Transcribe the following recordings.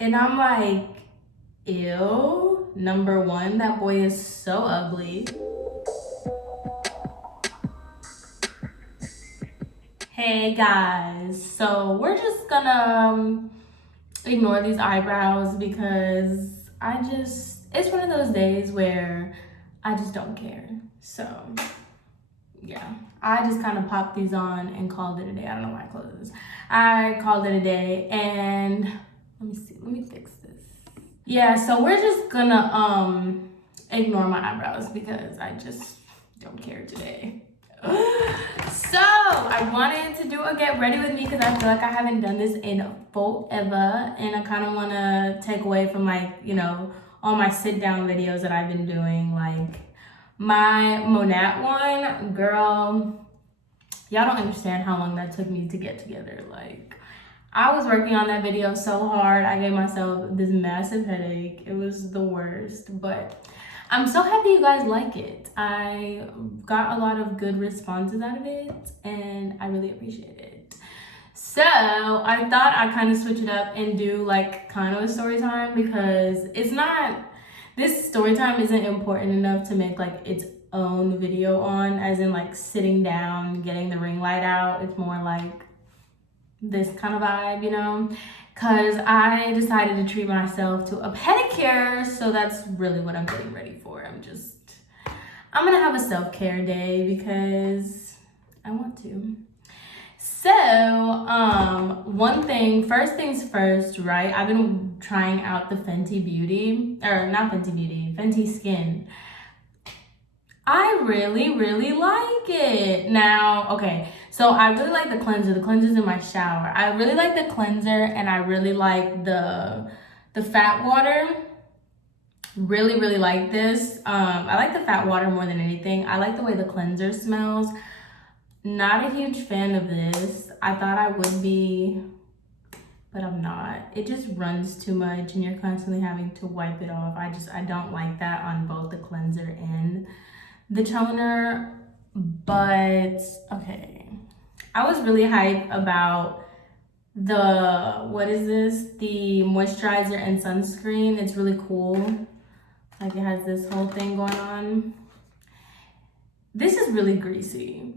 And I'm like, ew. Number one, that boy is so ugly. Hey guys, so we're just gonna ignore these eyebrows because it's one of those days where I just don't care. So yeah, I just kind of popped these on and called it a day. I don't know why I closed this. I called it a day, and let me see, let me fix this. Yeah, so we're just gonna ignore my eyebrows because I just don't care today. So I wanted to do a get ready with me because I feel like I haven't done this in forever, and I kind of want to take away from, like, you know, all my sit down videos that I've been doing. Like my Monat one, girl, y'all don't understand how long that took me to get together. Like, I was working on that video so hard. I gave myself this massive headache. It was the worst, but I'm so happy you guys like it. I got a lot of good responses out of it, and I really appreciate it. So I thought I'd kind of switch it up and do like kind of a story time, because this story time isn't important enough to make like its own video on, as in like sitting down, getting the ring light out. It's more like this kind of vibe, you know, because I decided to treat myself to a pedicure. So that's really what I'm getting ready for. I'm gonna have a self-care day because I want to. So first things first, right? I've been trying out the Fenty Skin. I really, really like it. Now, okay, so I really like the cleanser. The cleanser's in my shower. I really like the cleanser, and I really like the fat water. Really, really like this. I like the fat water more than anything. I like the way the cleanser smells. Not a huge fan of this. I thought I would be, but I'm not. It just runs too much, and you're constantly having to wipe it off. I don't like that on both the cleanser and the toner. But okay, I was really hyped about the moisturizer and sunscreen. It's really cool. Like, it has this whole thing going on. This is really greasy,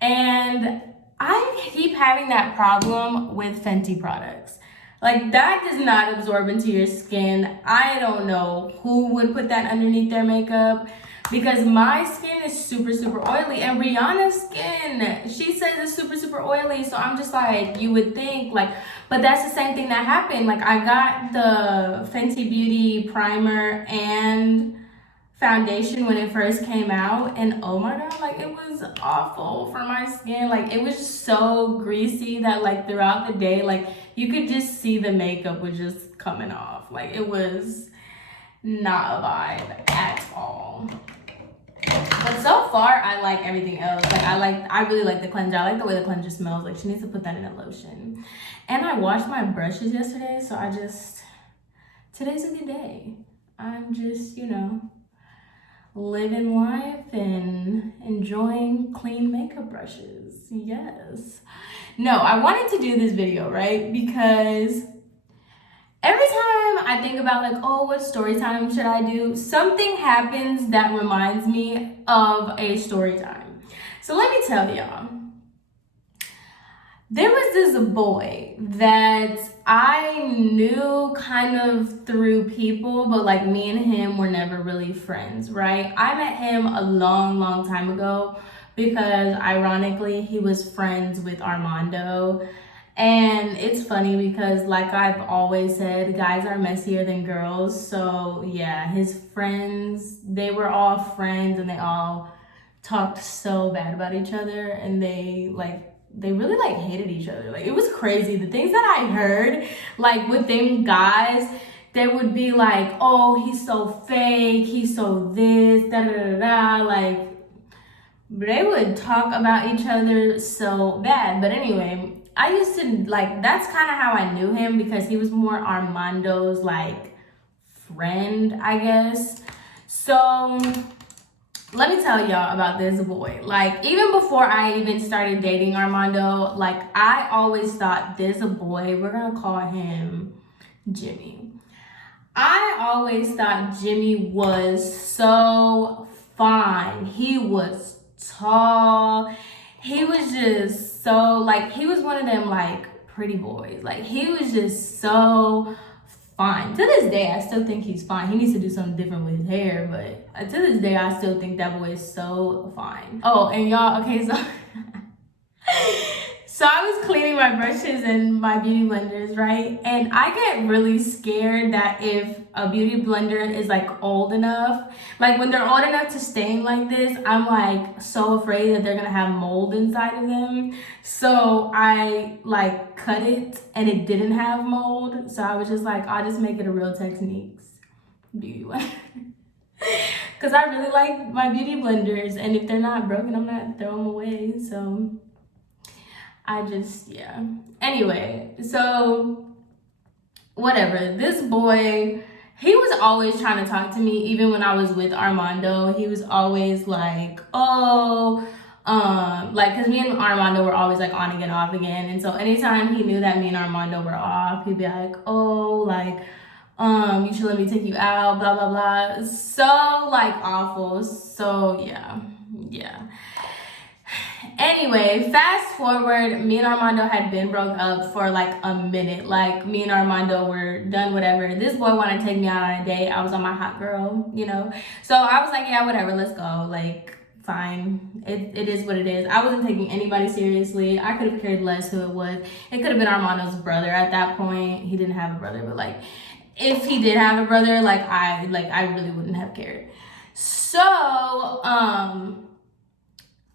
and I keep having that problem with Fenty products. Like, that does not absorb into your skin. I don't know who would put that underneath their makeup, because my skin is super, super oily, and Rihanna's skin, she says it's super, super oily. So I'm just like, you would think, like, but that's the same thing that happened. Like, I got the Fenty Beauty primer and foundation when it first came out, and oh my god, like, it was awful for my skin. Like, it was just so greasy that, like, throughout the day, like, you could just see the makeup was just coming off. Like, it was not a vibe at all. But so far, I like everything else. Like, I really like the cleanser. I like the way the cleanser smells. Like, she needs to put that in a lotion. And I washed my brushes yesterday, so today's a good day. I'm just, you know, living life and enjoying clean makeup brushes. Yes. No, I wanted to do this video, right? Because every time I think about, like, oh, what story time should I do, something happens that reminds me of a story time. So let me tell y'all. There was this boy that I knew kind of through people, but like, me and him were never really friends, right? I met him a long, long time ago because, ironically, he was friends with Armando. And it's funny because, like I've always said, guys are messier than girls. So yeah, his friends, they were all friends, and they all talked so bad about each other, and they really like hated each other. Like, it was crazy. The things that I heard, like, with them guys, they would be like, oh, he's so fake, he's so this, da da da da. Like, they would talk about each other so bad. But anyway, I used to, like, that's kind of how I knew him, because he was more Armando's, like, friend, I guess. So let me tell y'all about this boy. Like, even before I even started dating Armando, like, I always thought, this boy, we're gonna call him Jimmy. I always thought Jimmy was so fine. He was tall. He was just so, like, he was one of them, like, pretty boys. Like, he was just so fine. To this day, I still think he's fine. He needs to do something different with his hair, but to this day, I still think that boy is so fine. Oh, and y'all, okay, so so I was cleaning my brushes and my beauty blenders, right? And I get really scared that if a beauty blender is like old enough, like when they're old enough to stain like this, I'm like so afraid that they're gonna have mold inside of them. So I like cut it and it didn't have mold. So I was just like, I'll just make it a Real Techniques beauty blender. Cause I really like my beauty blenders, and if they're not broken, I'm not throwing them away. So yeah. Anyway, so whatever. This boy, he was always trying to talk to me, even when I was with Armando. He was always like, oh, like, cause me and Armando were always like on again, off again. And so anytime he knew that me and Armando were off, he'd be like, oh, like, you should let me take you out, blah, blah, blah. So like awful. So yeah. Anyway, fast forward, me and Armando had been broke up for like a minute. Like, me and Armando were done, whatever. This boy wanted to take me out on a date. I was on my hot girl, you know? So I was like, yeah, whatever, let's go. Like, fine. It is what it is. I wasn't taking anybody seriously. I could have cared less who it was. It could have been Armando's brother at that point. He didn't have a brother, but like, if he did have a brother, I really wouldn't have cared. So,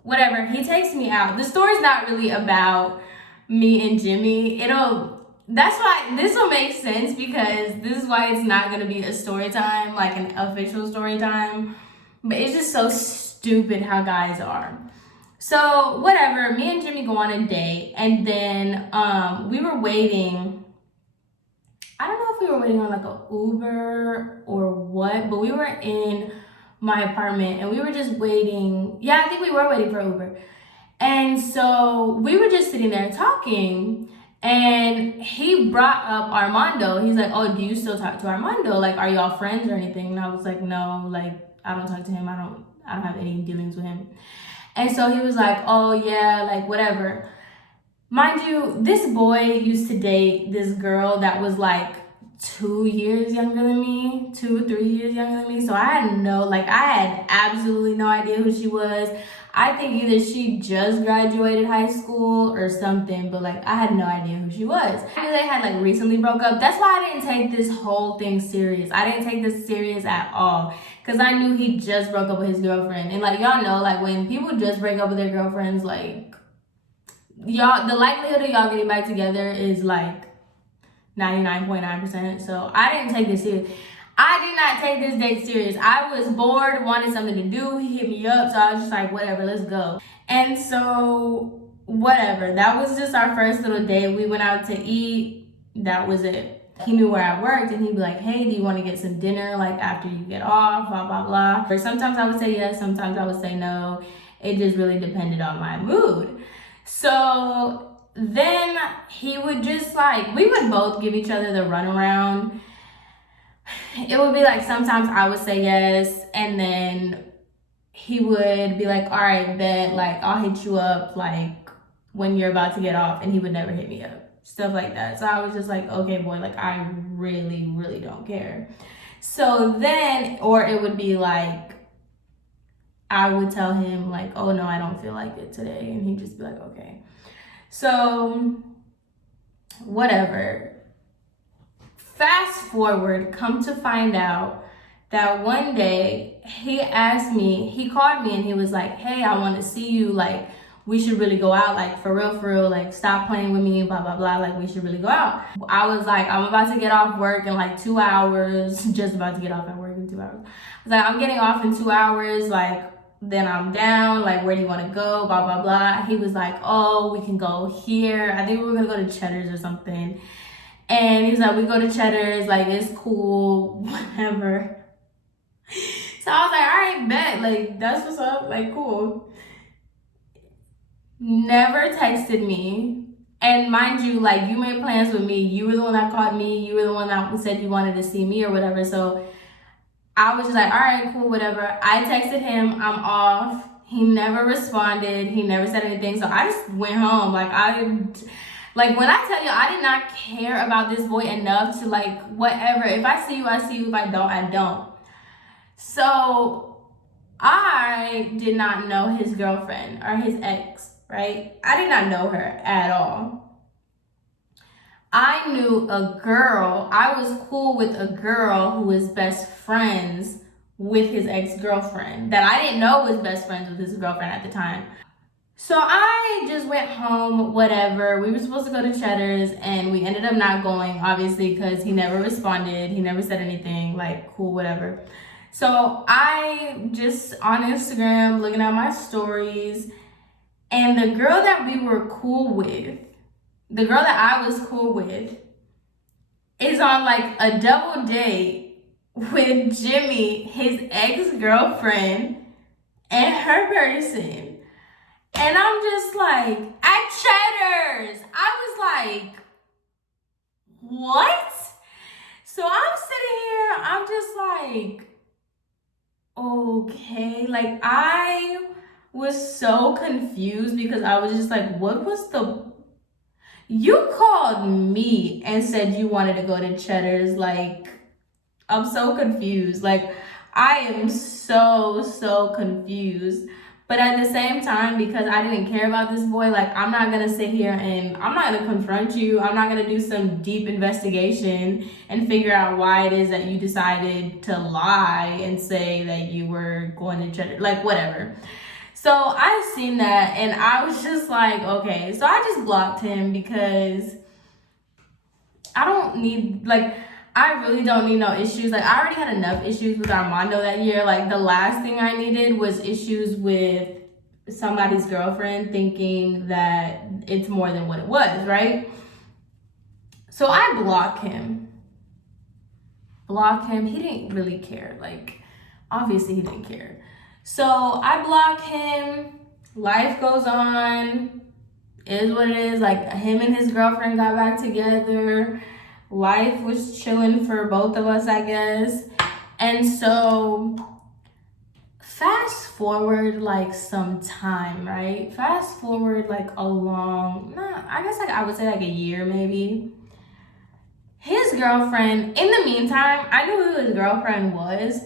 whatever, he takes me out. The story's not really about me and Jimmy. That's why this will make sense, because this is why it's not gonna be a story time, like an official story time. But it's just so stupid how guys are. So whatever, me and Jimmy go on a date, and then we were waiting. I don't know if we were waiting on like a Uber or what, but we were in my apartment and we were just waiting. Yeah, I think we were waiting for Uber. And so we were just sitting there talking, and he brought up Armando. He's like, oh, do you still talk to Armando? Like, are y'all friends or anything? And I was like, no, like, I don't talk to him. I don't have any dealings with him. And so he was like, oh yeah, like whatever. Mind you, this boy used to date this girl that was like 2 years younger than me, 2 or 3 years younger than me. So I had absolutely no idea who she was. I think either she just graduated high school or something, but like I had no idea who she was. I knew they had like recently broke up. That's why I didn't take this whole thing serious. I didn't take this serious at all, because I knew he just broke up with his girlfriend. And like, y'all know, like when people just break up with their girlfriends, like y'all, the likelihood of y'all getting back together is like 99.9%. So I didn't take this serious. I did not take this date serious. I was bored, wanted something to do. He hit me up, so I was just like, whatever, let's go. And so whatever, that was just our first little date. We went out to eat. That was it. He knew where I worked, and he'd be like, hey, do you want to get some dinner like after you get off, blah, blah, blah. Or sometimes I would say yes, sometimes I would say no. It just really depended on my mood. So then he would just like, we would both give each other the runaround. It would be like, sometimes I would say yes, and then he would be like, all right, bet, like I'll hit you up like when you're about to get off, and he would never hit me up, stuff like that. So I was just like, okay, boy, like I really, really don't care. So then, or it would be like, I would tell him like, oh no, I don't feel like it today, and he'd just be like, okay. So whatever. Fast forward, come to find out that one day he called me and he was like, hey, I want to see you, like we should really go out, like for real, like stop playing with me, blah, blah, blah, like we should really go out. I was like, I'm about to get off work in like 2 hours, just about to get off at work in 2 hours. I was like, I'm getting off in 2 hours, like then I'm down, like where do you want to go, blah, blah, blah. He was like, oh, we can go here. I think we were going to go to Cheddar's or something. And he's like, we go to Cheddar's, like it's cool, whatever. So I was like, all right, bet, like that's what's up, like cool. Never texted me And mind you, like, you made plans with me. You were the one that called me. You were the one that said you wanted to see me or whatever. So I was just like, all right, cool, whatever. I texted him, I'm off. He never responded. He never said anything. So I just went home. Like when I tell you, I did not care about this boy enough to like, whatever. If I see you, I see you. If I don't, I don't. So I did not know his girlfriend or his ex, right? I did not know her at all. I knew a girl, I was cool with a girl who was best friends with his ex-girlfriend that I didn't know was best friends with his girlfriend at the time. So I just went home, whatever. We were supposed to go to Cheddar's and we ended up not going, obviously, because he never responded. He never said anything, like, cool, whatever. So I just on Instagram looking at my stories, and the girl that we were cool with, the girl that I was cool with, is on like a double date with Jimmy, his ex-girlfriend, and her person. And I'm just like, at Cheddar's. I was like, what? So I'm sitting here, I'm just like, okay. Like, I was so confused because I was just like, what was the... You called me and said you wanted to go to Cheddar's. Like, I'm so confused. Like, I am so confused. But at the same time, because I didn't care about this boy, like, I'm not gonna sit here and I'm not gonna confront you. I'm not gonna do some deep investigation and figure out why it is that you decided to lie and say that you were going to Cheddar, like, whatever. So I seen that and I was just like, okay. So I just blocked him because I don't need, like, I really don't need no issues. Like, I already had enough issues with Armando that year. Like, the last thing I needed was issues with somebody's girlfriend thinking that it's more than what it was, right? So I block him. He didn't really care. Like, obviously he didn't care. So I block him. Life goes on. It is what it is. Like, him and his girlfriend got back together. Life was chilling for both of us, I guess. And so fast forward like some time, right? Fast forward like a long, I guess like I would say like a year maybe. His girlfriend, in the meantime, I knew who his girlfriend was.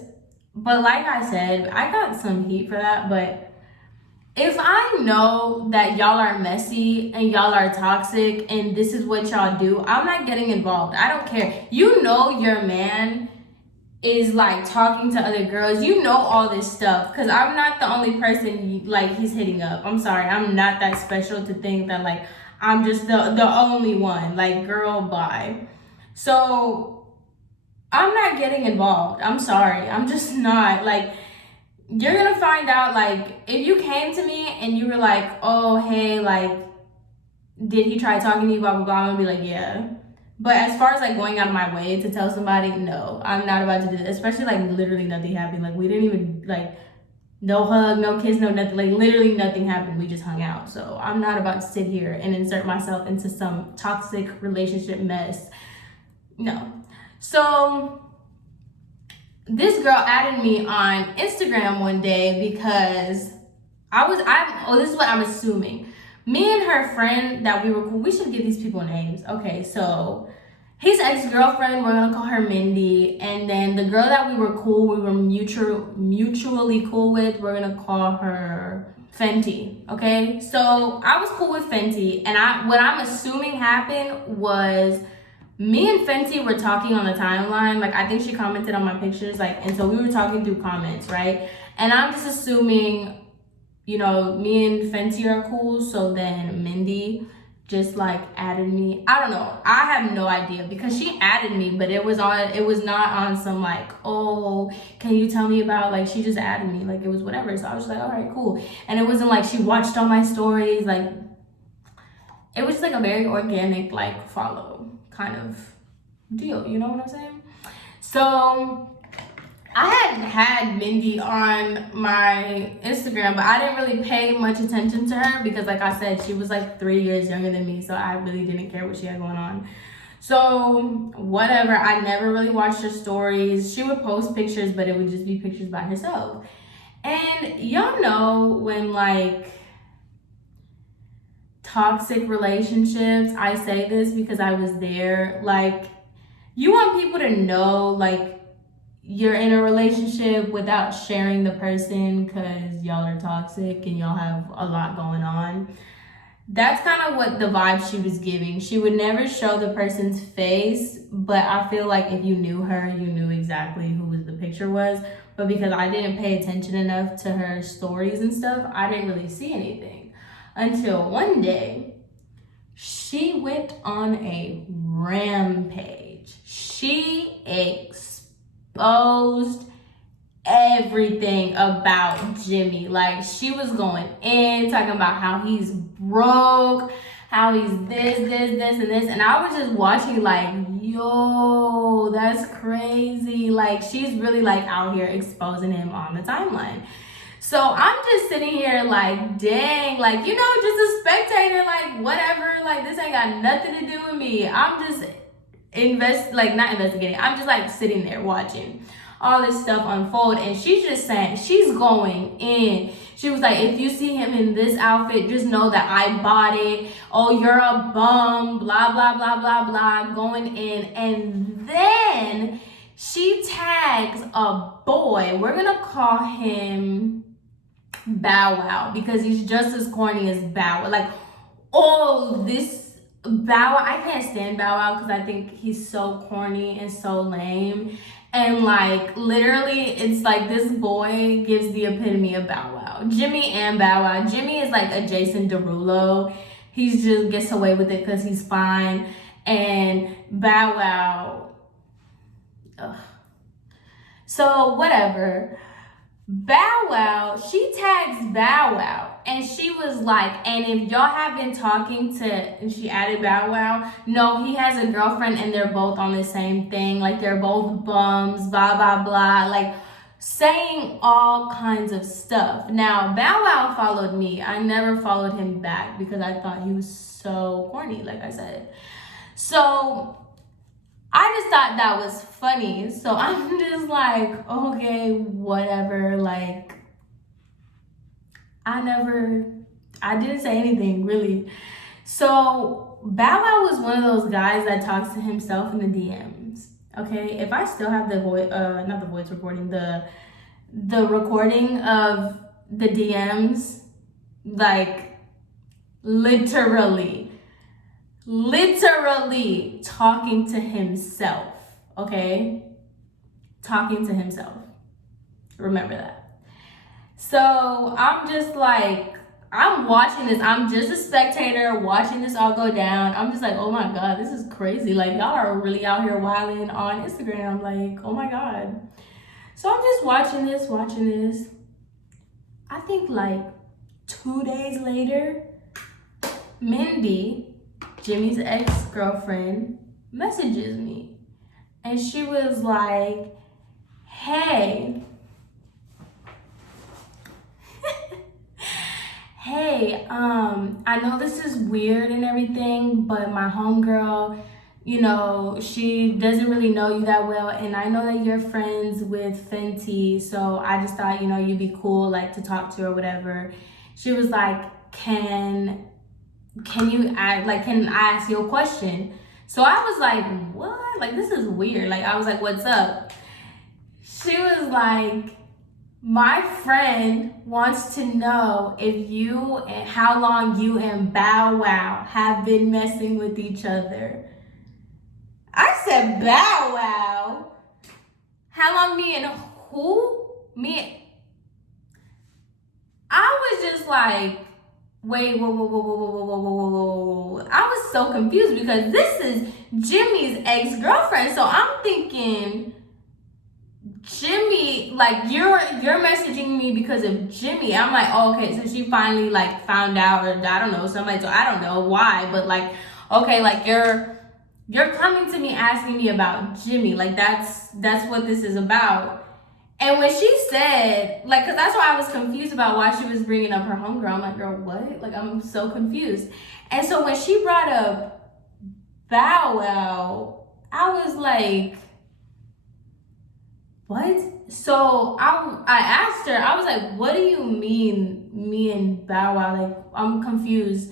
But like I said, I got some heat for that. But if I know that y'all are messy and y'all are toxic and this is what y'all do, I'm not getting involved. I don't care. You know your man is like talking to other girls. You know all this stuff because I'm not the only person like he's hitting up. I'm sorry. I'm not that special to think that like I'm just the only one. Like, girl, bye. So I'm not getting involved. I'm sorry. I'm just not. Like, you're gonna find out, like, if you came to me and you were like, oh, hey, like, did he try talking to you, blah, blah, blah, I'm gonna be like, yeah. But as far as, like, going out of my way to tell somebody, no, I'm not about to do that. Especially, like, literally nothing happened. Like, we didn't even, like, no hug, no kiss, no nothing. Like, literally nothing happened. We just hung out. So I'm not about to sit here and insert myself into some toxic relationship mess. No. So this girl added me on Instagram one day because this is what I'm assuming. Me and her friend that we were cool, we should give these people names. Okay, so his ex-girlfriend, we're gonna call her Mindy. And then the girl that we were mutually cool with, we're gonna call her Fenty. Okay, so I was cool with Fenty, and what I'm assuming happened was me and Fenty were talking on the timeline. Like, I think she commented on my pictures, like, and so we were talking through comments, right? And I'm just assuming, you know, me and Fenty are cool, so then Mindy just like added me. I don't know. I have no idea because she added me, but it was not on some like, oh, can you tell me about, like, she just added me, like, it was whatever. So I was just like, all right, cool. And it wasn't like she watched all my stories, like, it was just like a very organic, like, follow kind of deal, you know what I'm saying? So I had Mindy on my Instagram, but I didn't really pay much attention to her because, like I said, she was like 3 years younger than me, so I really didn't care what she had going on. So whatever, I never really watched her stories. She would post pictures, but it would just be pictures by herself. And y'all know when like toxic relationships, I say this because I was there, like you want people to know like you're in a relationship without sharing the person because y'all are toxic and y'all have a lot going on. That's kind of what the vibe she was giving. She would never show the person's face, but I feel like if you knew her, you knew exactly who was the picture was. But because I didn't pay attention enough to her stories and stuff, I didn't really see anything. Until one day, she went on a rampage. She exposed everything about Jimmy. Like she was going in, talking about how he's broke, how he's this, and this. And I was just watching like, yo, that's crazy. Like she's really like out here exposing him on the timeline. So I'm just sitting here like, dang, like, you know, just a spectator, like whatever, like this ain't got nothing to do with me. I'm just not investigating. I'm just like sitting there watching all this stuff unfold, and she's just saying, she's going in. She was like, if you see him in this outfit, just know that I bought it. Oh, you're a bum, blah, blah, blah, blah, blah, going in. And then she tags a boy. We're gonna call him Bow Wow because he's just as corny as Bow Wow. Like, oh, this Bow Wow, I can't stand Bow Wow because I think he's so corny and so lame. And like literally it's like this boy gives the epitome of Bow Wow. Jimmy and Bow Wow. Jimmy is like a Jason Derulo. He just gets away with it because he's fine. And Bow Wow, ugh. So whatever. Bow Wow, she tags Bow Wow and she was like, and if y'all have been talking to, and she added Bow Wow, no, he has a girlfriend and they're both on the same thing, like they're both bums, blah, blah, blah, like saying all kinds of stuff. Now, Bow Wow followed me. I never followed him back because I thought he was so corny, like I said. So I just thought that was funny. So I'm just like, okay, whatever. Like, I didn't say anything really. So Bow Wow was one of those guys that talks to himself in the DMs. Okay, if I still have the voice, not the voice recording, the recording of the DMs, like literally talking to himself, okay? Talking to himself. Remember that. So I'm just like, I'm watching this. I'm just a spectator watching this all go down. I'm just like, oh my God, this is crazy. Like y'all are really out here wilding on Instagram. Like, oh my God. So I'm just watching this. I think like 2 days later, Mindy, Jimmy's ex-girlfriend, messages me. And she was like, hey, I know this is weird and everything, but my homegirl, you know, she doesn't really know you that well, and I know that you're friends with Fenty, so I just thought, you know, you'd be cool, like, to talk to or whatever. She was like, can I ask you a question? So I was like, what? Like, this is weird. Like, I was like, what's up? She was like, my friend wants to know if you and how long you and Bow Wow have been messing with each other. I said, Bow Wow? How long me and who? I was just like, wait, whoa. I was so confused because this is Jimmy's ex-girlfriend. So I'm thinking, Jimmy, like you're messaging me because of Jimmy. I'm like, oh, okay, so she finally like found out, or I don't know, somebody told, I don't know why, but like, okay, like you're coming to me asking me about Jimmy. Like that's what this is about. And when she said, like, because that's why I was confused about why she was bringing up her homegirl. I'm like, girl, what? Like, I'm so confused. And so when she brought up Bow Wow, I was like, what? So I asked her, I was like, what do you mean, me and Bow Wow? Like, I'm confused.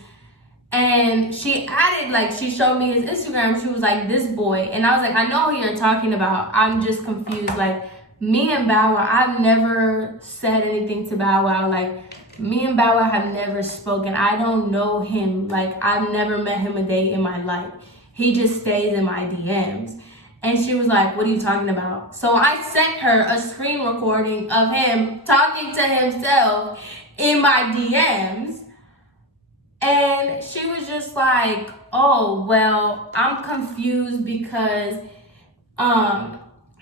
And she added, like, she showed me his Instagram. She was like, this boy. And I was like, I know who you're talking about. I'm just confused. Like, me and Bow Wow, I've never said anything to Bow Wow. Like, me and Bow Wow have never spoken. I don't know him. Like, I've never met him a day in my life. He just stays in my DMs. And she was like, what are you talking about? So I sent her a screen recording of him talking to himself in my DMs. And she was just like, oh, well, I'm confused because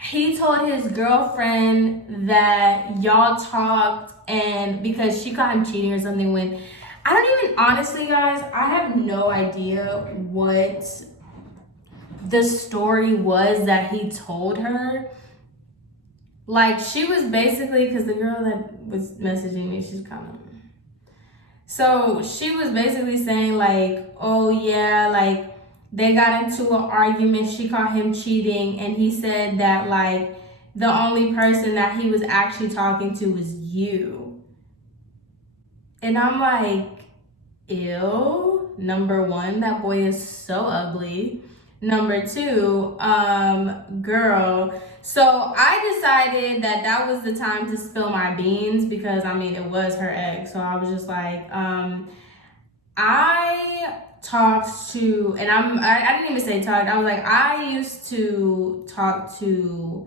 he told his girlfriend that y'all talked, and because she caught him cheating or something. When I don't even, honestly, guys, I have no idea what the story was that he told her. Like, she was basically, because the girl that was messaging me, she's kind of, so she was basically saying, like, oh yeah, like, they got into an argument, she caught him cheating, and he said that, like, the only person that he was actually talking to was you. And I'm like, ew. Number one, that boy is so ugly. Number two, girl. So I decided that that was the time to spill my beans, because I mean, it was her ex. So I was just like, I talked to, and I didn't even say talked. I was like, I used to talk to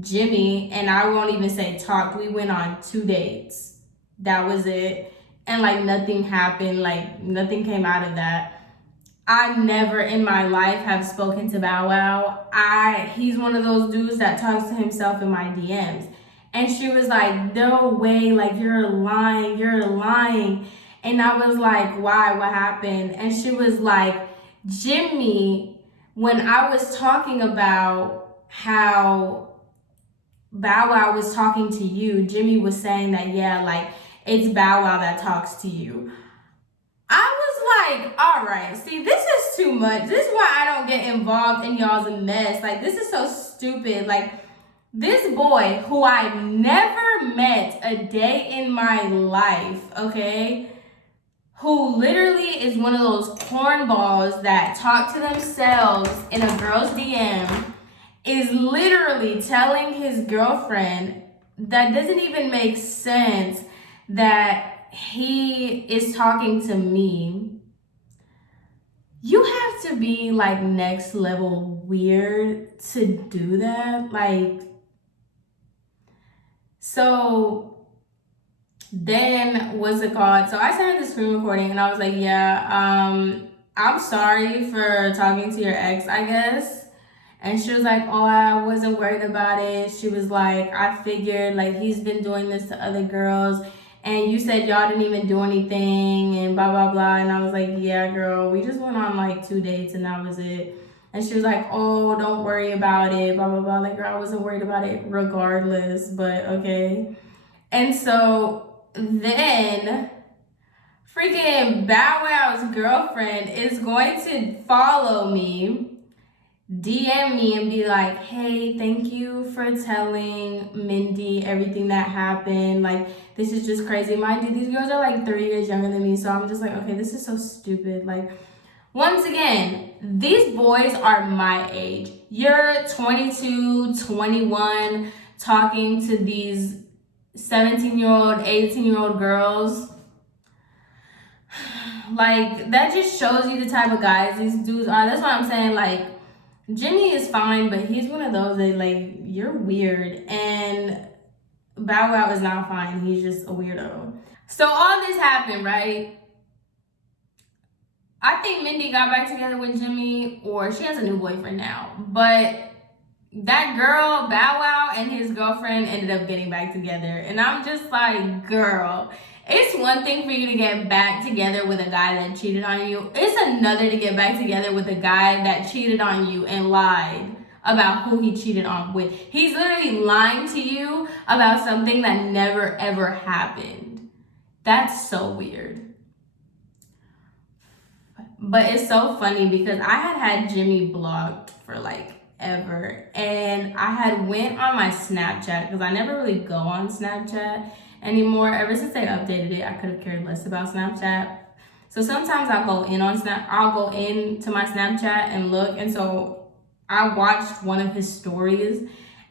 Jimmy, and I won't even say talked. We went on 2 dates. That was it. And like, nothing happened. Like, nothing came out of that. I never in my life have spoken to Bow Wow. He's one of those dudes that talks to himself in my DMs. And she was like, no way, like, you're lying. And I was like, why? What happened? And she was like, Jimmy, when I was talking about how Bow Wow was talking to you, Jimmy was saying that, yeah, like, it's Bow Wow that talks to you. I was like, all right, see, this is too much. This is why I don't get involved in y'all's mess. Like, this is so stupid. Like, this boy who I never met a day in my life, okay, who literally is one of those cornballs that talk to themselves in a girl's DM, is literally telling his girlfriend that doesn't even make sense, that he is talking to me. You have to be like next level weird to do that. Like, so then what's it called? So I sent the screen recording and I was like, yeah, I'm sorry for talking to your ex, I guess. And she was like, oh, I wasn't worried about it. She was like, I figured, like, he's been doing this to other girls, and you said y'all didn't even do anything, and blah, blah, blah. And I was like, yeah, girl, we just went on like 2 dates and that was it. And she was like, oh, don't worry about it, blah, blah, blah. Like, girl, I wasn't worried about it regardless, but okay. And so then freaking Bow Wow's girlfriend is going to follow me, DM me, and be like, hey, thank you for telling Mindy everything that happened. Like, this is just crazy. Mind you, these girls are like 3 years younger than me. So I'm just like, okay, this is so stupid. Like, once again, these boys are my age. You're 22, 21, talking to these 17-year-old, 18-year-old girls. Like, that just shows you the type of guys these dudes are. That's why I'm saying, like, Jimmy is fine, but he's one of those that, like, you're weird. And Bow Wow is not fine. He's just a weirdo. So all this happened, right? I think Mindy got back together with Jimmy, or she has a new boyfriend now. But that girl, Bow Wow, and his girlfriend ended up getting back together. And I'm just like, girl, it's one thing for you to get back together with a guy that cheated on you. It's another to get back together with a guy that cheated on you and lied. about who he cheated on with. He's literally lying to you about something that never ever happened. That's so weird. But it's so funny because I had Jimmy blocked for like ever, and I had went on my Snapchat because I never really go on Snapchat anymore. Ever since they updated it, I could have cared less about Snapchat. So sometimes I'll go into my Snapchat and look, and so I watched one of his stories,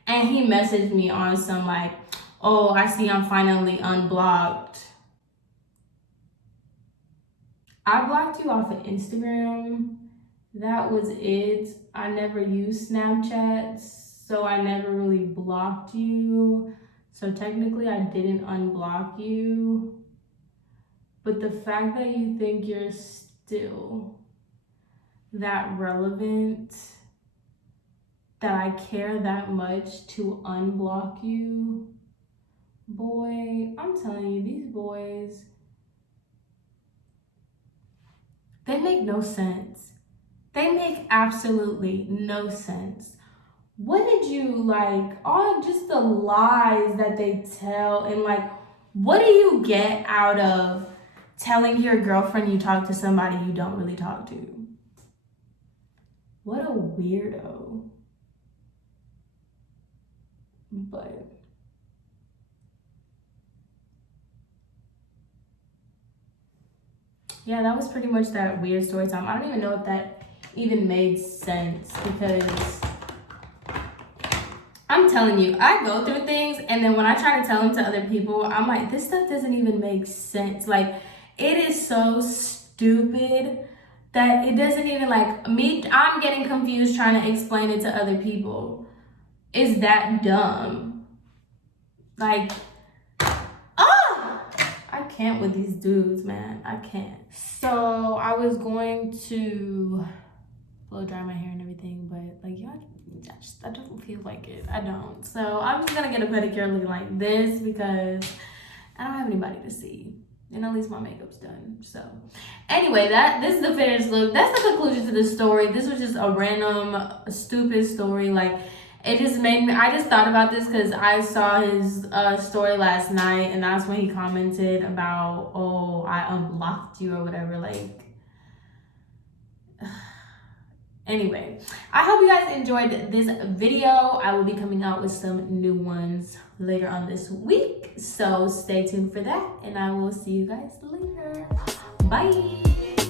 and he messaged me on some like, "Oh, I see I'm finally unblocked." I blocked you off of Instagram. That was it. I never used Snapchat, so I never really blocked you. So technically I didn't unblock you. But the fact that you think you're still that relevant, that I care that much to unblock you, boy, I'm telling you, these boys, they make no sense. They make absolutely no sense. What did you like, all just the lies that they tell, and like, what do you get out of telling your girlfriend you talk to somebody you don't really talk to? What a weirdo. But yeah, that was pretty much that weird story time. I don't even know if that even made sense, because I'm telling you, I go through things, and then when I try to tell them to other people, I'm like, this stuff doesn't even make sense. Like, it is so stupid that it doesn't even, like, I'm getting confused trying to explain it to other people. It's that dumb. Like, I can't with these dudes, man. I can't. So I was going to blow dry my hair and everything, but like, y'all, I don't feel like it. I don't. So I'm just gonna get a pedicure looking like this because I don't have anybody to see, and at least my makeup's done. So anyway, this is the finished look. That's the conclusion to the story. This was just a random stupid story. Like, it just made me, I just thought about this because I saw his story last night, and that's when he commented about, oh, I unblocked you or whatever. Like, anyway, I hope you guys enjoyed this video. I will be coming out with some new ones later on this week, so stay tuned for that, and I will see you guys later. Bye.